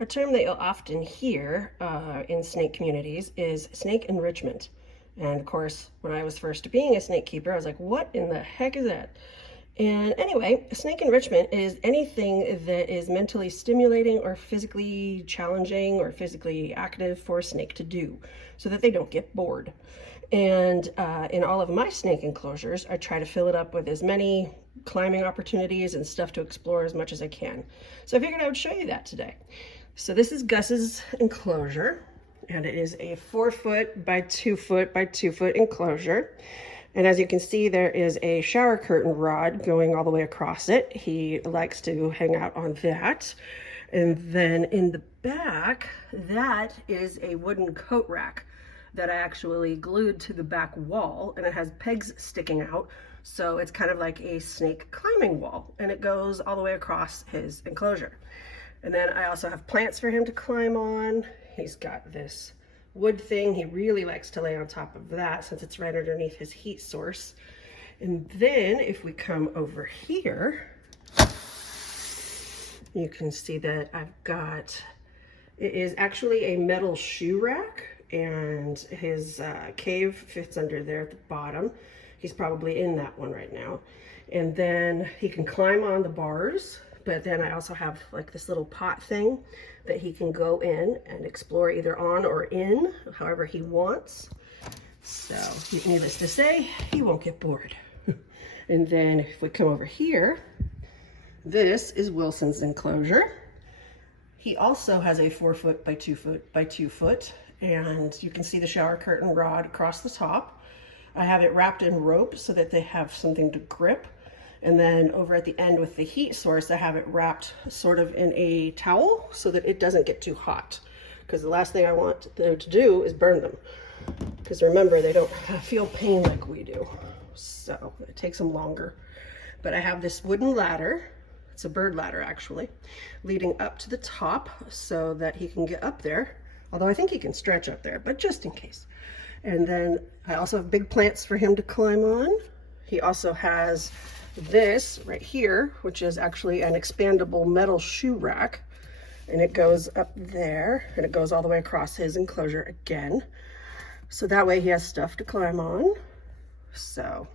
A term that you'll often hear in snake communities is snake enrichment. And of course, when I was first being a snake keeper, I was like, what in the heck is that? And anyway, snake enrichment is anything that is mentally stimulating or physically challenging or physically active for a snake to do so that they don't get bored. And in all of my snake enclosures, I try to fill it up with as many climbing opportunities and stuff to explore as much as I can. So I figured I would show you that today. So this is Gus's enclosure, and it is a 4-foot by 2-foot by 2-foot enclosure. And as you can see, there is a shower curtain rod going all the way across it. He likes to hang out on that. And then in the back, that is a wooden coat rack that I actually glued to the back wall, and it has pegs sticking out. So it's kind of like a snake climbing wall, and it goes all the way across his enclosure. And then I also have plants for him to climb on. He's got this wood thing. He really likes to lay on top of that since it's right underneath his heat source. And then if we come over here, you can see that it is actually a metal shoe rack, and his cave fits under there at the bottom. He's probably in that one right now. And then he can climb on the bars, but then I also have like this little pot thing that he can go in and explore either on or in, however he wants. So needless to say, he won't get bored. And then if we come over here, this is Wilson's enclosure. He also has a 4-foot by 2-foot by 2-foot, and you can see the shower curtain rod across the top. I have it wrapped in rope so that they have something to grip. And then over at the end with the heat source, I have it wrapped sort of in a towel so that it doesn't get too hot. Because the last thing I want them to do is burn them. Because remember, they don't feel pain like we do. So it takes them longer. But I have this wooden ladder. It's a bird ladder actually, leading up to the top so that he can get up there. Although I think he can stretch up there, but just in case. And then I also have big plants for him to climb on. He also has this right here, which is actually an expandable metal shoe rack, and it goes up there and it goes all the way across his enclosure again, so that way he has stuff to climb on. So,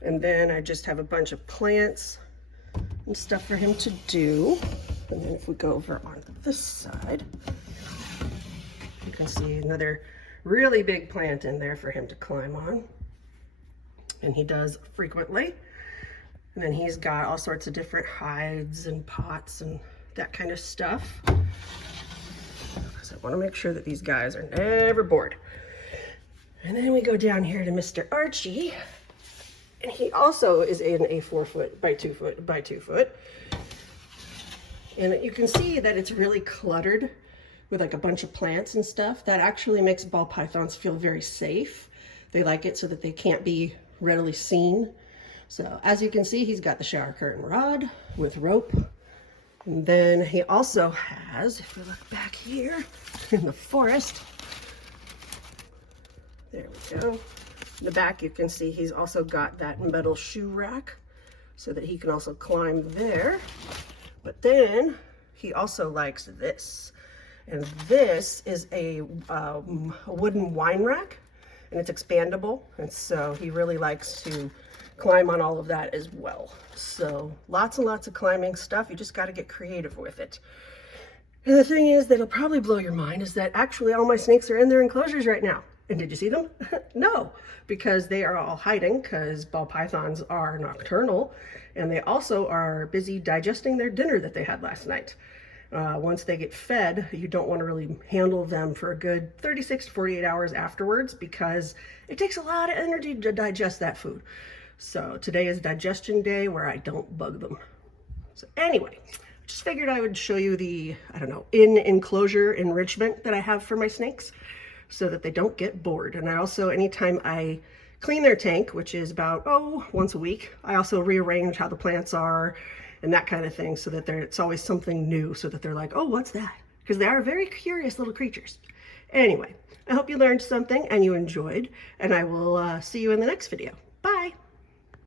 and then I just have a bunch of plants and stuff for him to do. And then if we go over on this side, you can see another really big plant in there for him to climb on, and he does frequently. And then he's got all sorts of different hides and pots and that kind of stuff. So I want to make sure that these guys are never bored. And then we go down here to Mr. Archie. And he also is in a 4-foot by 2-foot by 2-foot. And you can see that it's really cluttered with like a bunch of plants and stuff. That actually makes ball pythons feel very safe. They like it so that they can't be readily seen. So as you can see, he's got the shower curtain rod with rope. And then he also has, if you look back here in the forest, there we go. In the back, you can see he's also got that metal shoe rack so that he can also climb there. But then he also likes this. And this is a wooden wine rack, and it's expandable. And so he really likes to climb on all of that as well. So lots and lots of climbing stuff. You just got to get creative with it. And the thing is that'll probably blow your mind is that actually all my snakes are in their enclosures right now. And did you see them? No, because they are all hiding because ball pythons are nocturnal, and they also are busy digesting their dinner that they had last night. Once they get fed, you don't want to really handle them for a good 36 to 48 hours afterwards because it takes a lot of energy to digest that food. So today is digestion day where I don't bug them. So anyway, just figured I would show you the, in-enclosure enrichment that I have for my snakes so that they don't get bored. And I also, anytime I clean their tank, which is about, once a week, I also rearrange how the plants are and that kind of thing so that it's always something new so that they're like, oh, what's that? Because they are very curious little creatures. Anyway, I hope you learned something and you enjoyed, and I will see you in the next video.